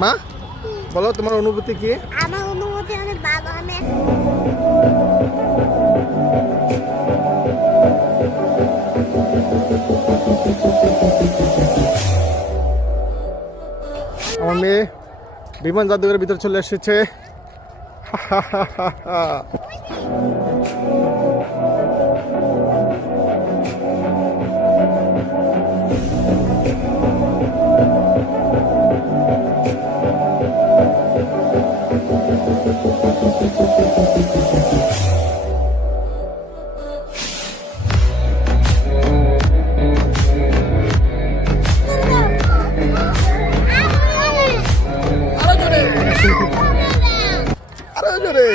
মা বলো তোমার অনুভূতি কি? আমার অনুভূতি অনেক ভালো। আমার মেয়ে বিমান জাদুঘরের ভিতরে চলে এসেছে। আরো জোরে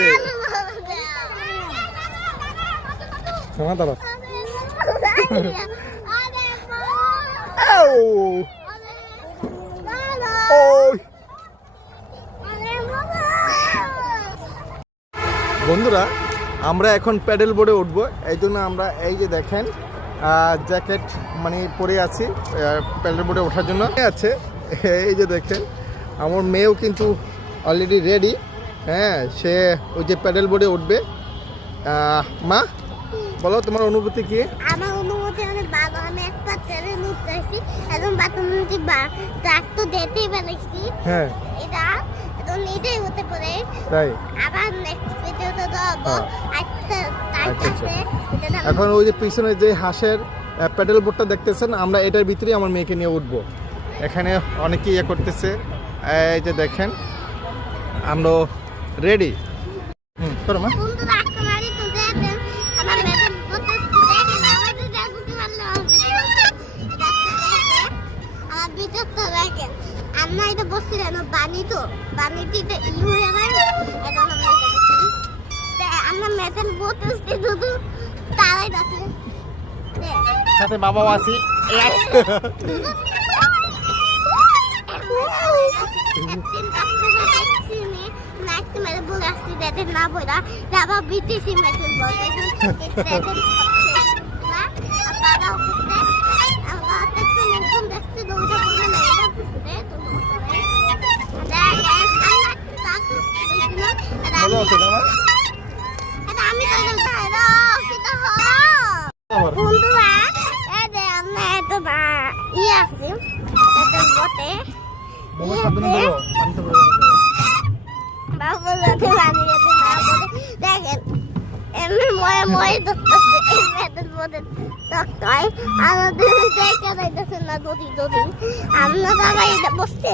শোনা দাঁড়া। বন্ধুরা আমরা এখন প্যাডেল বোর্ডে উঠবো, এই জন্য আমরা এই যে দেখেন জ্যাকেট মানে পরে আছি প্যাডেল বোর্ডে ওঠার জন্য আছে। এই যে দেখেন আমার মেয়েও কিন্তু অলরেডি রেডি। হ্যাঁ, সে ওই যে প্যাডেল বোর্ডে উঠবে। মা বলো তোমার অনুভূতি কি? আমার অনুভূতি অনেক ভালো। আমি একটা ট্রেনে উঠতেছি, একদম বাথরুমটি ট্রাক তো দেখতেই পেরেছি। হ্যাঁ, এটা একদম এটাই হতে পারে। তাই আবার নেক্সট ভিডিওতে দেবো একটা ট্রাক আছে। এখন ওই যে পিছনে যে হাঁসের প্যাডেল বোর্ডটা দেখতেছেন, আমরা এটার ভিতরেই আমার মেয়েকে নিয়ে উঠবো। এখানে অনেকে ইয়ে করতেছে, এই যে দেখেন আমরা রেডি। করো মা। বন্ধুরা আপনারাই তো দেখেন আমার মেয়েদের প্রত্যেক দেখেন আমাদের দেখতে পারলে আমার ভিডিও তো দেখেন। আমরা এটা বসছিলাম বাণীতে ইউ হয়ে গেল। এখন আমরা মেয়েদের বলতেছি শুধু তারাই দেখে সাথে বাবাও আছি। না বলা বাবা বিদেশি মেশিন বলতে আমি বন্ধুরা আমরা এত ই আছি বটে দেখেন এমনি ময়ে ময়ে ধরতেছে এই মেয়েদের মধ্যে হয় আমাদের দেখে যাইতেছে না দড়ি আমরা সবাই এটা বসতে